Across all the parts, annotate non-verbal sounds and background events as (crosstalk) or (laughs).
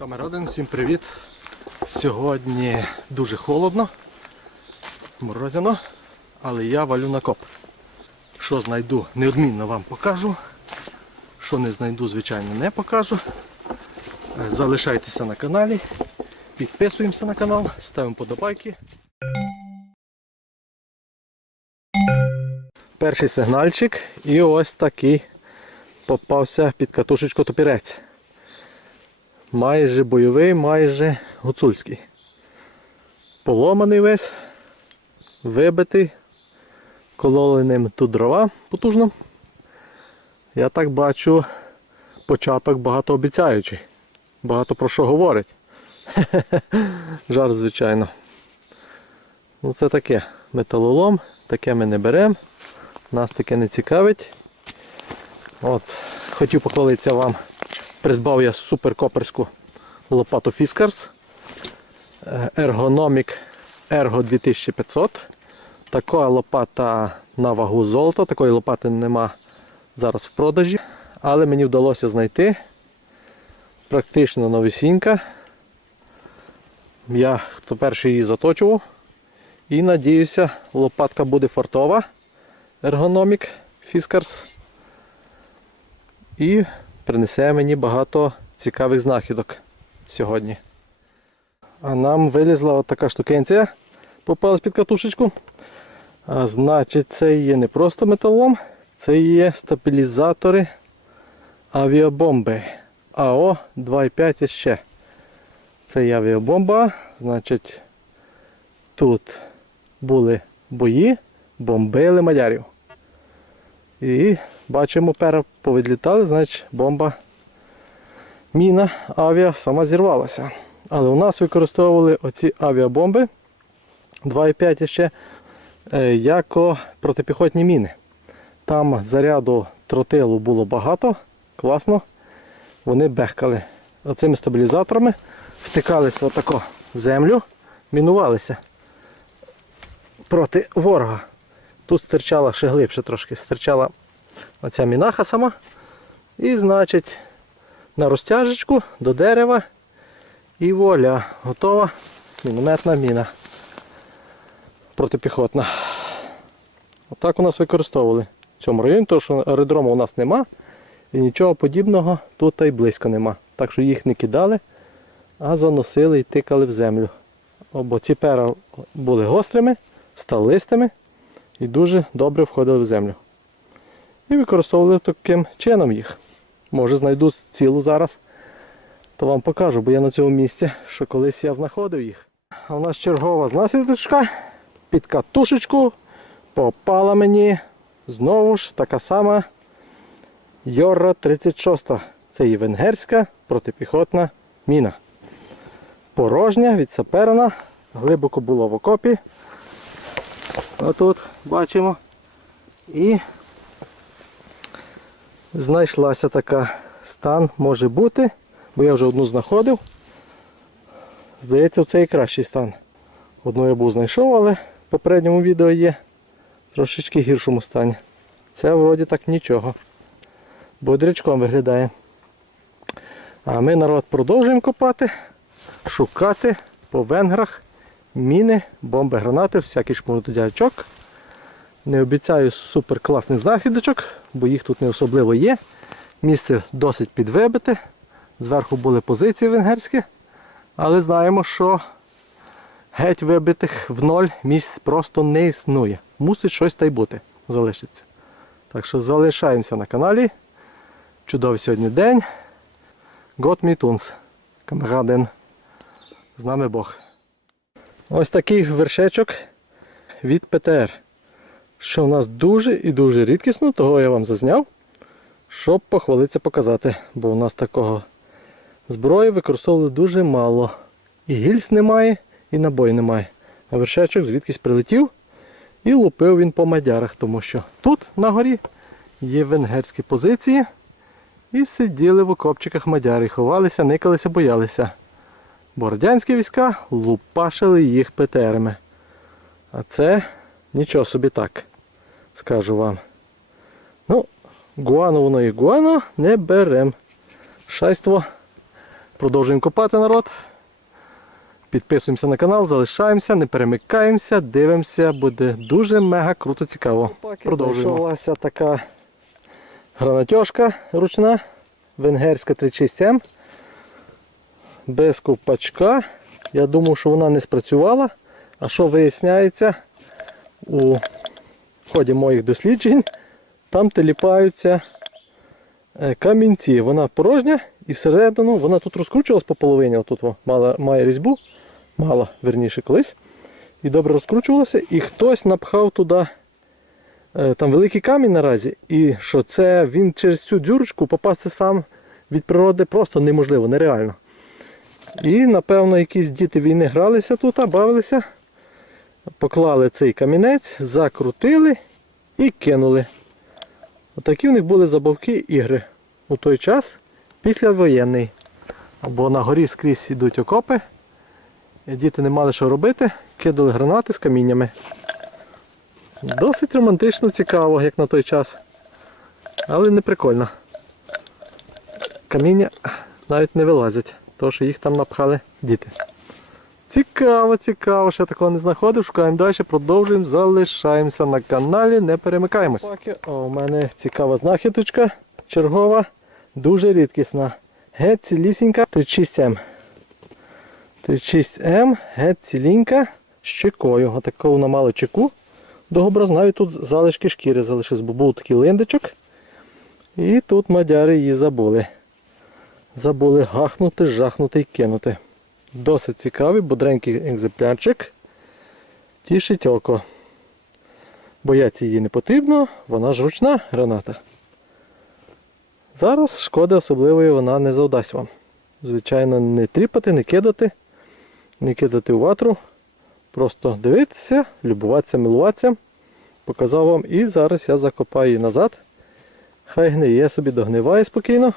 Камерадин, всім привіт! Сьогодні дуже холодно, морозяно, але я валю на коп. Що знайду, неодмінно вам покажу. Що не знайду, звичайно, не покажу. Е, Залишайтеся на каналі, підписуємося на канал, ставимо подобайки. Перший сигнальчик і ось такий попався під катушечку топірець. Майже бойовий, майже гуцульський. Поломаний весь, вибитий, кололи ним тут дрова потужно. Я так бачу початок багатообіцяючий. Багато про що говорить. (laughs) Жар, звичайно. Ну це таке металолом, таке ми не беремо. Нас таке не цікавить. От, хотів похвалитися вам. Придбав я суперкоперську лопату Fiskars е, Ergonomic Ergo 2500. Така лопата на вагу золота, такої лопати нема зараз в продажі. Але мені вдалося знайти практично новісінька. Я хто перший її заточував. І надіюся, лопатка буде фортова Ergonomic Fiskars. І принесе мені багато цікавих знахідок сьогодні. А нам вилізла от така штукенція, попалась під катушечку. А значить, це є не просто металолом, це є стабілізатори авіабомби АО 2,5 ще. Це є авіабомба, значить, тут були бої, бомбили мадярів. І бачимо, пера повідлітали, значить бомба міна авіа сама зірвалася. Але у нас використовували оці авіабомби 2,5 ще як протипіхотні міни. Там заряду тротилу було багато, класно. Вони бехкали оцими стабілізаторами, втикалися отако в землю, мінувалися проти ворога. Тут стирчала ще глибше трошки, стирчала оця мінаха сама. І значить на розтяжечку до дерева і воля. Готова мінометна міна протипіхотна. Отак у нас використовували в цьому районі, тому що аеродрому у нас нема і нічого подібного тут та й близько нема. Так що їх не кидали, а заносили і тикали в землю. Бо ці пера були гострими, сталистими і дуже добре входили в землю. І використовували таким чином їх. Може знайду цілу зараз, то вам покажу, бо я на цьому місці, що колись я знаходив їх. А у нас чергова знахідочка під катушечку попала мені знову ж така сама Йорра 36. Це і венгерська протипіхотна міна. Порожня, відсаперена, глибоко було в окопі. Отут бачимо. І знайшлася така стан, може бути, бо я вже одну знаходив. Здається, це і кращий стан. Одну я був знайшов, але в попередньому відео є в трошечки гіршому стані. Це вроді так нічого. Бодрячком виглядає. А ми народ продовжуємо копати, шукати по венграх міни, бомби, гранати, всякий шмурдячок. Не обіцяю супер класних знахідочок, бо їх тут не особливо є. Місце досить підвибите. Зверху були позиції венгерські, але знаємо, що геть вибитих в ноль місць просто не існує. Мусить щось та й бути, залишиться. Так що залишаємося на каналі. Чудовий сьогодні день. Гот мітунс. Камраден. З нами Бог. Ось такий вершечок від ПТР. Що в нас дуже і дуже рідкісно, того я вам зазняв, щоб похвалитися показати. Бо у нас такого зброї використовували дуже мало. І гільз немає, і набою немає. А вершечок звідкись прилетів і лупив він по мадярах, тому що тут на горі є венгерські позиції. І сиділи в окопчиках мадяри, ховалися, никалися, боялися. Бо радянські війська лупашили їх ПТРами. А це нічого собі так, скажу вам. Ну, гуану воно і гуану не берем. Шайство Продовжуємо копати народ. Підписуємося на канал, залишаємося, не перемикаємося, дивимося, буде дуже мега круто цікаво. Продовжуємо. Знайшлася така гранатьошка ручна, венгерська 36М. Без ковпачка. Я думав, що вона не спрацювала. А що виясняється у ході моїх досліджень, там теліпаються е, камінці. Вона порожня і всередину вона тут розкручувалась по половині. Отут мала, має різьбу, мала верніше колись. І добре розкручувалася, і хтось напхав туди е, там великий камінь наразі, і що це він через цю дзюрочку попасти сам від природи просто неможливо, нереально. І напевно якісь діти війни гралися тут, бавилися, поклали цей камінець, закрутили і кинули. Отакі в них були забавки ігри у той час післявоєнний. Або на горі скрізь йдуть окопи. І діти не мали що робити, кидали гранати з каміннями. Досить романтично цікаво, як на той час. Але не прикольно. Каміння навіть не вилазять, тому що їх там напхали діти. Цікаво, цікаво, ще такого не знаходив. Шукаємо далі, продовжуємо, залишаємося на каналі, не перемикаємось. О, у мене цікава знахідочка, чергова, дуже рідкісна. Геть цілісінька 36М. 36М, геть цілінька з чекою. Отаку вона мала чеку. Добре, навіть тут залишки шкіри залишились, бо був такий линдичок. І тут мадяри її забули. Забули гахнути, жахнути і кинути. Досить цікавий, бодренький екземплярчик. Тішить око. Бояться її не потрібно, вона ж ручна граната. Зараз шкоди особливої вона не завдасть вам. Звичайно, не тріпати, не кидати, не кидати у ватру. Просто дивитися, любуватися, милуватися. Показав вам і зараз я закопаю її назад. Хай гниє собі, догниває спокійно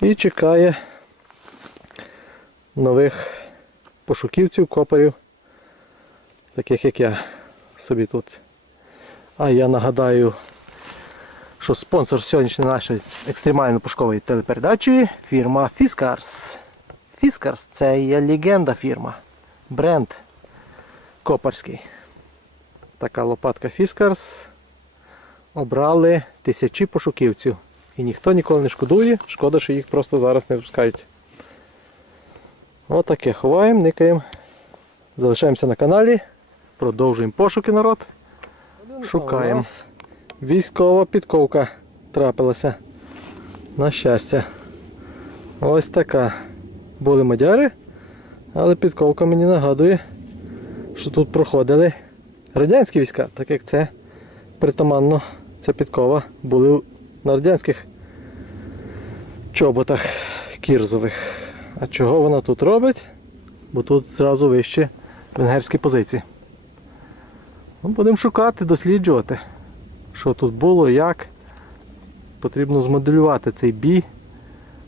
і чекає нових пошуківців, копарів, таких як я собі тут. А я нагадаю, що спонсор сьогоднішньої нашої екстремально-пушкової телепередачі фірма Fiskars. Fiskars це є легенда фірма, бренд копарський. Така лопатка Fiskars. Обрали тисячі пошуківців. І ніхто ніколи не шкодує, шкода, що їх просто зараз не випускають. Отаке ховаємо, никаємо. Залишаємося на каналі. Продовжуємо пошуки народ. Шукаємо. Військова підковка трапилася. На щастя. Ось така. Були мадяри, але підковка мені нагадує, що тут проходили радянські війська, так як це притаманно, ця підкова були на радянських чоботах кірзових. А чого вона тут робить? Бо тут зразу вище венгерські позиції. Ну, будемо шукати, досліджувати, що тут було, як. Потрібно змоделювати цей бій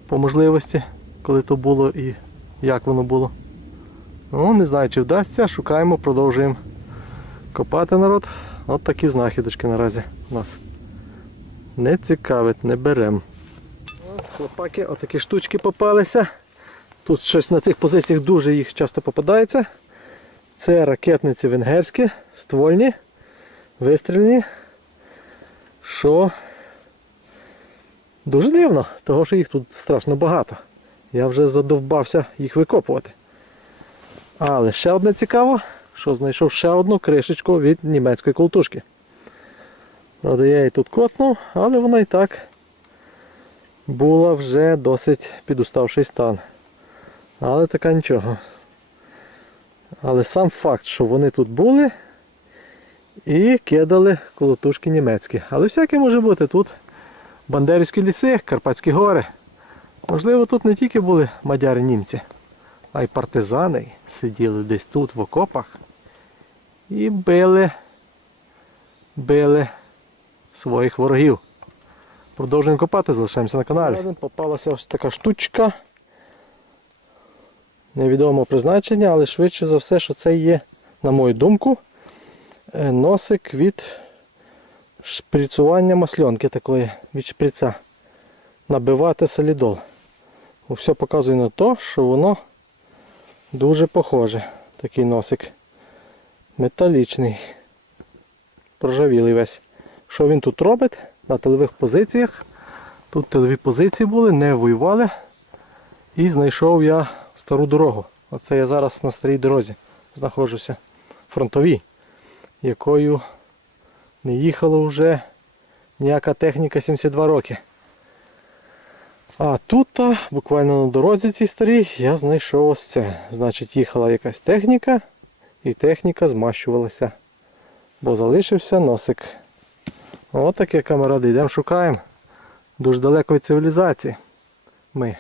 по можливості, коли то було і як воно було. Ну, не знаю, чи вдасться, шукаємо, продовжуємо копати народ. От такі знахідочки наразі у нас. Не цікавить, не беремо. Хлопаки, отакі штучки попалися. Тут щось на цих позиціях дуже їх часто попадається. Це ракетниці венгерські, ствольні, вистрільні. Що дуже дивно, того що їх тут страшно багато. Я вже задовбався їх викопувати. Але ще одне цікаво, що знайшов ще одну кришечку від німецької колтушки. Правда, я її тут коцнув, але вона і так була вже досить підуставший стан. Але така нічого. Але сам факт, що вони тут були і кидали колотушки німецькі. Але всяке може бути тут Бандерівські ліси, Карпатські гори. Можливо, тут не тільки були мадяри німці, а й партизани сиділи десь тут в окопах і били, били своїх ворогів. Продовжуємо копати, залишаємося на каналі. Попалася ось така штучка. Невідомого призначення, але швидше за все, що це є, на мою думку, е, носик від шприцування масльонки такої, від шприца. Набивати солідол. все показує на те, що воно дуже похоже. Такий носик. Металічний. Прожавілий весь. Що він тут робить на тилових позиціях? Тут тилові позиції були, не воювали. І знайшов я стару дорогу. Оце я зараз на старій дорозі знаходжуся. Фронтовій, якою не їхала вже ніяка техніка 72 роки. А тут, буквально на дорозі цій старій, я знайшов ось це. Значить, їхала якась техніка, і техніка змащувалася. Бо залишився носик. От таке камеради, йдемо шукаємо. Дуже далеко від цивілізації. Ми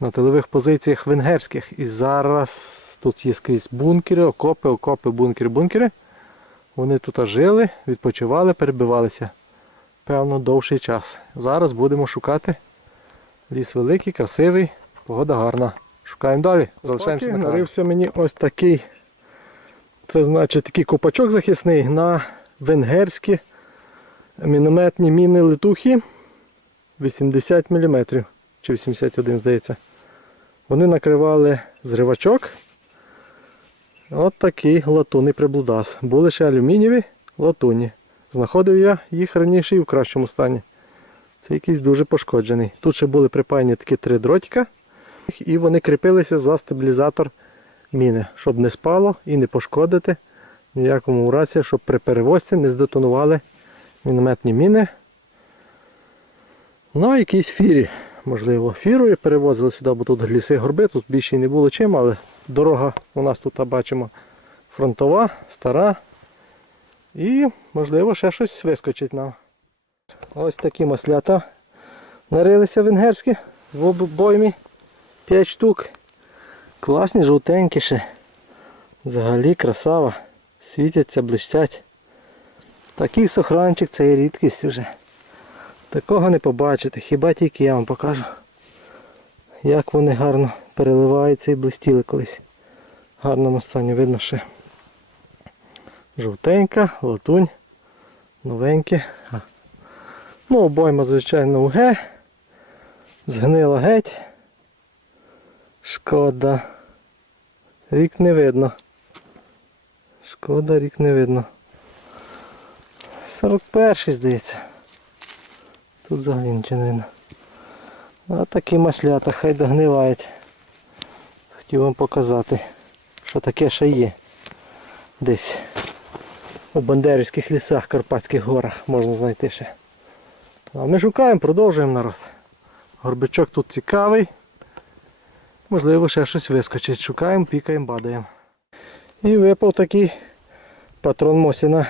на тилових позиціях венгерських. І зараз тут є скрізь бункери, окопи, окопи, бункери, бункери. Вони тут жили, відпочивали, перебивалися. Певно, довший час. Зараз будемо шукати. Ліс великий, красивий, погода гарна. Шукаємо далі. Залишаємося на. Нарився мені ось такий. Це значить такий копачок захисний на венгерські мінометні міни летухи 80 мм чи 81, здається. Вони накривали зривачок. От такий латунний приблудас. Були ще алюмінієві латунні. Знаходив я їх раніше і в кращому стані. Це якийсь дуже пошкоджений. Тут ще були припаяні такі три дротика, і вони кріпилися за стабілізатор міни, щоб не спало і не пошкодити ніякому разі, щоб при перевозці не здетонували мінометні міни. Ну, якійсь фірі, можливо, фірою перевозили сюди, бо тут ліси горби, тут більше й не було чим, але дорога у нас тут бачимо фронтова, стара. І, можливо, ще щось вискочить нам. Ось такі маслята нарилися венгерські в обоймі. 5 штук. Класні, жовтенькі ще. Взагалі красава. Світяться, блищать. Такий сохранчик це є рідкість вже. Такого не побачите, хіба тільки я вам покажу. Як вони гарно переливаються і блистіли колись. В гарному стані видно ще. Жовтенька, латунь, новенькі. Ну, обойма, звичайно, УГ. Згнила геть. Шкода. Рік не видно. Шкода, рік не видно. 41 здається. Тут взагалі нічого не видно. А такі маслята хай догнивають. Хотів вам показати, що таке ще є. Десь у Бандерівських лісах, Карпатських горах можна знайти ще. А ми шукаємо, продовжуємо народ. Горбичок тут цікавий. Можливо, ще щось вискочить. Шукаємо, пікаємо, бадаємо. І випав такий патрон Мосіна.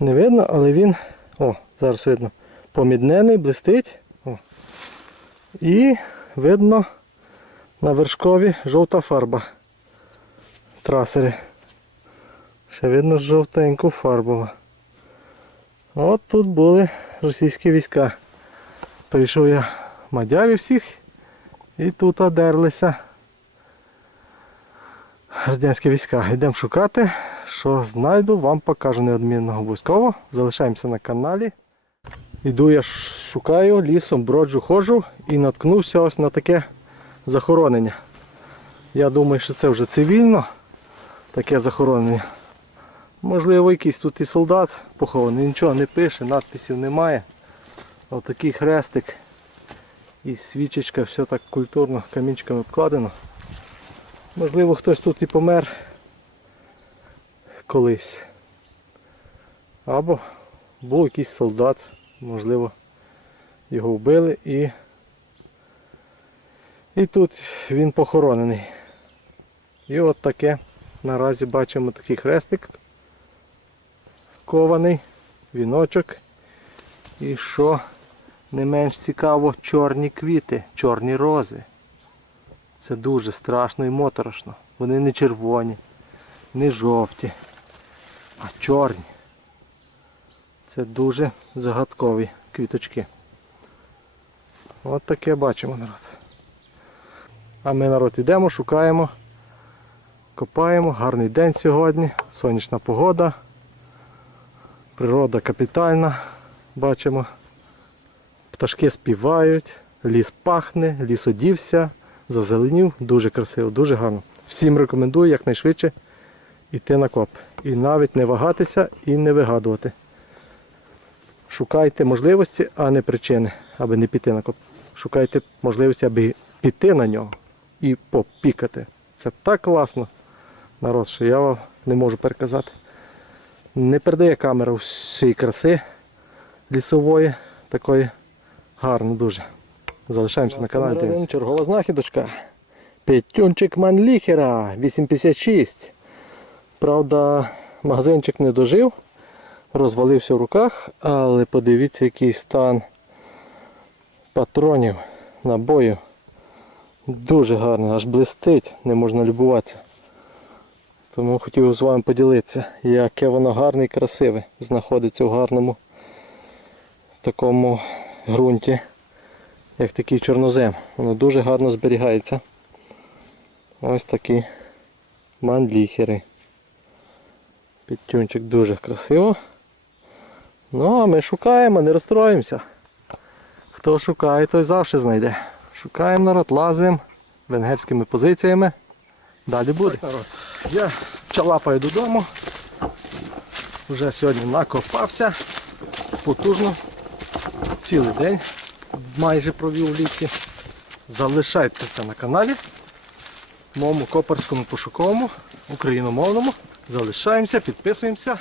Не видно, але він... О, зараз видно. Поміднений, блистить. О. І видно на вершкові жовта фарба. Трасери. Ще видно жовтеньку фарбу. От тут були російські війська. Прийшов я мадярів всіх і тут одерлися радянські війська. Йдемо шукати, що знайду, вам покажу неодмінно обов'язково. Залишаємося на каналі. Йду я шукаю, лісом броджу, ходжу і наткнувся ось на таке захоронення. Я думаю, що це вже цивільно, таке захоронення. Можливо, якийсь тут і солдат похований, нічого не пише, надписів немає. Отакий хрестик і свічечка, все так культурно камінчиками обкладено. Можливо, хтось тут і помер колись. Або був якийсь солдат, можливо, його вбили і, і тут він похоронений. І от таке наразі бачимо такий хрестик кований, віночок. І що не менш цікаво, чорні квіти, чорні рози. Це дуже страшно і моторошно. Вони не червоні, не жовті, а чорні. Це дуже загадкові квіточки. От таке бачимо народ. А ми народ йдемо, шукаємо, копаємо. Гарний день сьогодні, сонячна погода. Природа капітальна, бачимо. Пташки співають, Ліс пахне, ліс одівся, зазеленів, дуже красиво, дуже гарно. Всім рекомендую якнайшвидше йти на коп. І навіть не вагатися і не вигадувати. Шукайте можливості, а не причини, аби не піти на коп. Шукайте можливості, аби піти на нього і попікати. Це так класно, народ, що я вам не можу переказати. Не передає камера всієї краси лісової, такої гарно дуже. Залишаємося на каналі. Чергова знахідочка. Петюнчик Манліхера 856. Правда, магазинчик не дожив, розвалився в руках, але подивіться, який стан патронів, набоїв. Дуже гарно, аж блистить, не можна любуватися. Тому хотів з вами поділитися, яке воно гарне і красиве. Знаходиться в гарному такому ґрунті, як такий чорнозем. Воно дуже гарно зберігається. Ось такі мандліхери. Підтюнчик дуже красиво. Ну а ми шукаємо, не розстроїмося. Хто шукає, той завжди знайде. Шукаємо народ, лазимо венгерськими позиціями. Далі буде. Я чалапаю додому. Вже сьогодні накопався потужно. Цілий день майже провів в лісі. Залишайтеся на каналі. Моєму копарському пошуковому, україномовному. Залишаємося, підписуємося.